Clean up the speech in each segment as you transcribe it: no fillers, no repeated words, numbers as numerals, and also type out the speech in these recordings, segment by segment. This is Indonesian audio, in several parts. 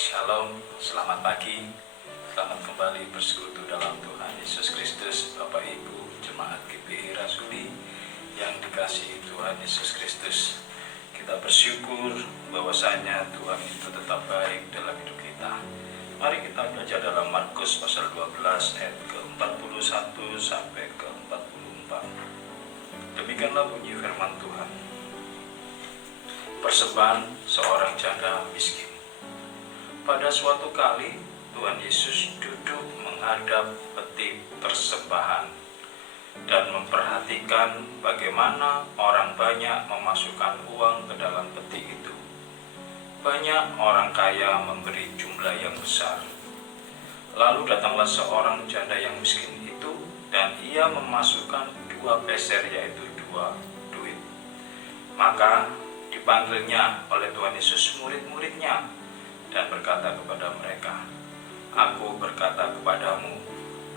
Shalom, selamat pagi. Selamat kembali bersekutu dalam Tuhan Yesus Kristus. Bapak Ibu Jemaat GPI Rasuli yang dikasihi Tuhan Yesus Kristus, kita bersyukur bahwasanya Tuhan itu tetap baik dalam hidup kita. Mari kita belajar dalam Markus pasal 12 ayat ke-41 sampai ke-44. Demikianlah bunyi firman Tuhan. Persembahan seorang janda miskin. Pada suatu kali, Tuhan Yesus duduk menghadap peti persembahan dan memperhatikan bagaimana orang banyak memasukkan uang ke dalam peti itu. Banyak orang kaya memberi jumlah yang besar. Lalu datanglah seorang janda yang miskin itu, dan ia memasukkan 2 peser, yaitu 2 duit. Maka dipanggilnya oleh Tuhan Yesus murid-muridnya dan berkata kepada mereka, "Aku berkata kepadamu,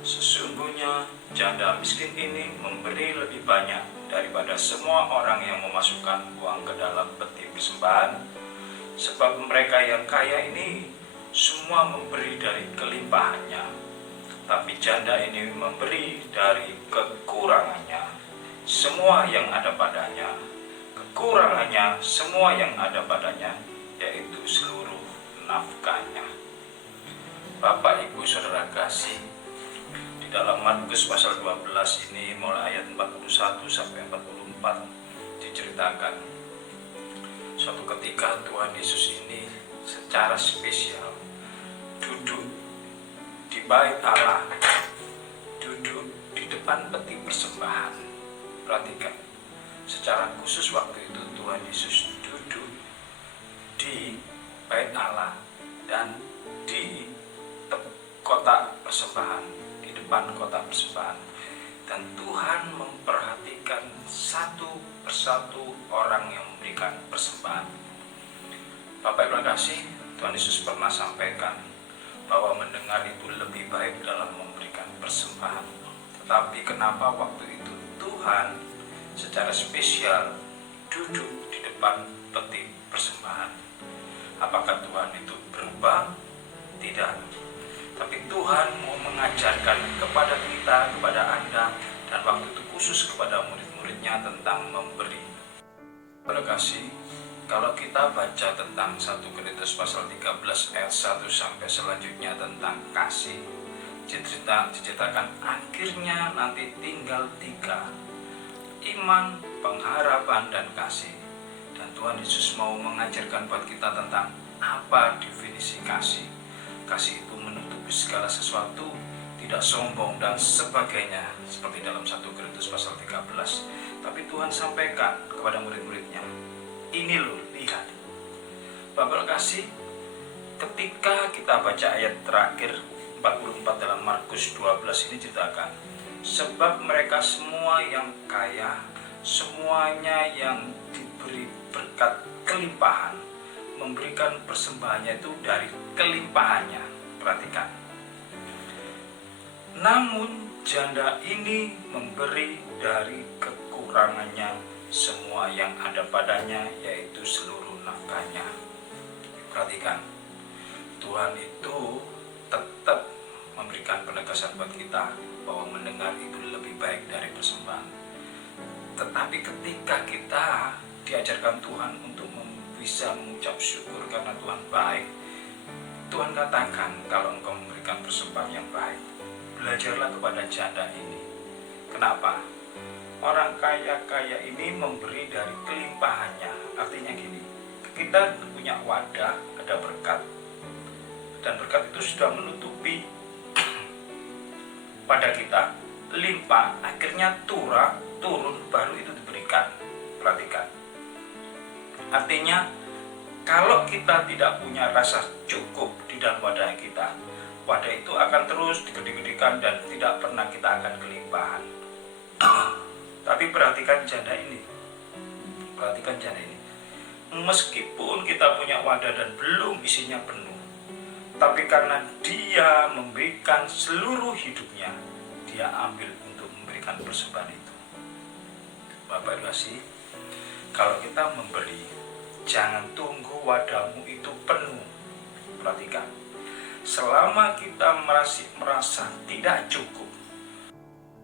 sesungguhnya janda miskin ini memberi lebih banyak daripada semua orang yang memasukkan uang ke dalam peti persembahan. Sebab mereka yang kaya ini semua memberi dari kelimpahannya, tapi janda ini memberi dari kekurangannya semua yang ada padanya. Kekurangannya semua yang ada padanya, yaitu seluruh nafkahnya." Bapak, Ibu, Saudara kasih, di dalam Markus pasal 12 ini mulai ayat 41 sampai 44 diceritakan suatu ketika Tuhan Yesus ini secara spesial duduk di bait Allah, duduk di depan peti persembahan. Perhatikan, secara khusus waktu itu Tuhan Yesus duduk di bait Allah dan di kotak persembahan, di depan kotak persembahan, dan Tuhan memperhatikan satu persatu orang yang memberikan persembahan. Bapak Ibu kasih, Tuhan Yesus pernah sampaikan bahwa mendengar itu lebih baik dalam memberikan persembahan. Tetapi kenapa waktu itu Tuhan secara spesial duduk di depan peti persembahan? Apakah Tuhan itu berubah? Tidak. Tapi Tuhan mau mengajarkan kepada kita, kepada Anda, dan waktu itu khusus kepada murid-muridnya tentang memberi. Terkasih, kalau kita baca tentang 1 Korintus pasal 13 ayat 1 sampai selanjutnya tentang kasih, diceritakan akhirnya nanti tinggal 3, iman, pengharapan, dan kasih. Dan Tuhan Yesus mau mengajarkan buat kita tentang apa definisi kasih. Kasih itu menutupi segala sesuatu, tidak sombong dan sebagainya, seperti dalam 1 Korintus pasal 13. Tapi Tuhan sampaikan kepada murid-muridnya, ini loh, lihat. Bapak kasih, ketika kita baca ayat terakhir 44 dalam Markus 12 ini ceritakan, sebab mereka semua yang kaya, semuanya yang diberi berkat kelimpahan, memberikan persembahannya itu dari kelimpahannya. Perhatikan. Namun janda ini memberi dari kekurangannya semua yang ada padanya, yaitu seluruh nafkahnya. Perhatikan. Tuhan itu tetap memberikan penegasan buat kita bahwa mendengar itu lebih baik dari persembahan. Tetapi ketika kita diajarkan Tuhan untuk bisa mengucap syukur karena Tuhan baik, Tuhan katakan kalau engkau memberikan persembahan yang baik, belajarlah kepada janda ini. Kenapa? Orang kaya-kaya ini memberi dari kelimpahannya. Artinya gini, kita punya wadah, ada berkat, dan berkat itu sudah menutupi pada kita, limpah, akhirnya turun, baru itu diberikan. Perhatikan. Artinya, kalau kita tidak punya rasa cukup di dalam wadah kita, wadah itu akan terus digede-gedekan dan tidak pernah kita akan kelimpahan. Tapi perhatikan janda ini. Perhatikan janda ini. Meskipun kita punya wadah dan belum isinya penuh, tapi karena dia memberikan seluruh hidupnya, dia ambil untuk memberikan persembahan itu. Bapak kasih, kalau kita memberi, jangan tunggu wadahmu itu penuh. Perhatikan, selama kita merasa tidak cukup,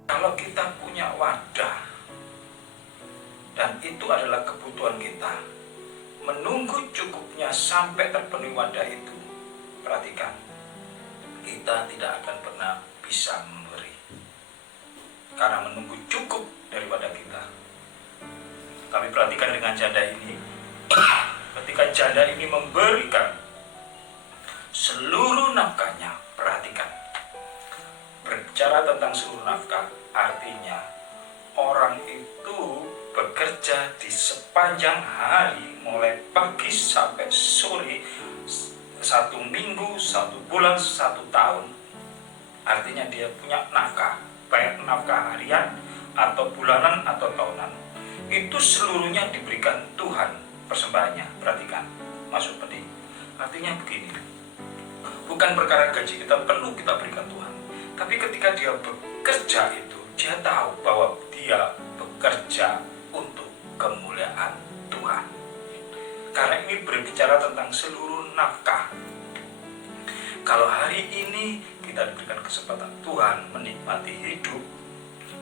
kalau kita punya wadah dan itu adalah kebutuhan kita, menunggu cukupnya sampai terpenuhi wadah itu, perhatikan, kita tidak akan pernah bisa memberi karena menunggu cukup dari wadah kita. Tapi perhatikan dengan janda ini, ketika janda ini memberikan seluruh nafkahnya, perhatikan, berbicara tentang seluruh nafkah artinya orang itu bekerja di sepanjang hari mulai pagi sampai sore, 1 minggu, 1 bulan, 1 tahun. Artinya dia punya nafkah, baik nafkah harian atau bulanan atau tahunan, itu seluruhnya diberikan Tuhan persembahannya. Perhatikan, masuk penting. Artinya begini, bukan perkara gaji kita penuh kita berikan Tuhan, tapi ketika dia bekerja itu, dia tahu bahwa dia bekerja untuk kemuliaan Tuhan. Karena ini berbicara tentang seluruh nafkah. Kalau hari ini kita diberikan kesempatan Tuhan menikmati hidup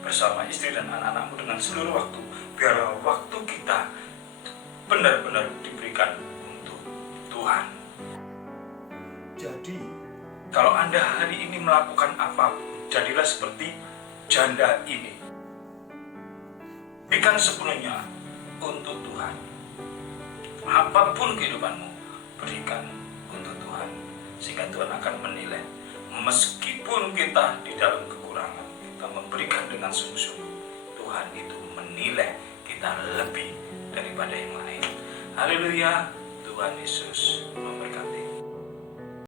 bersama istri dan anak-anakmu dengan seluruh waktu, biar waktu kita benar-benar diberikan untuk Tuhan. Jadi, kalau Anda hari ini melakukan apapun, jadilah seperti janda ini. Berikan sepenuhnya untuk Tuhan. Apapun kehidupanmu, berikan untuk Tuhan. Sehingga Tuhan akan menilai. Meskipun kita di dalam kekurangan, kita memberikan dengan sungguh-sungguh, Tuhan itu menilai kita lebih daripada yang lain. Haleluya, Tuhan Yesus memberkati.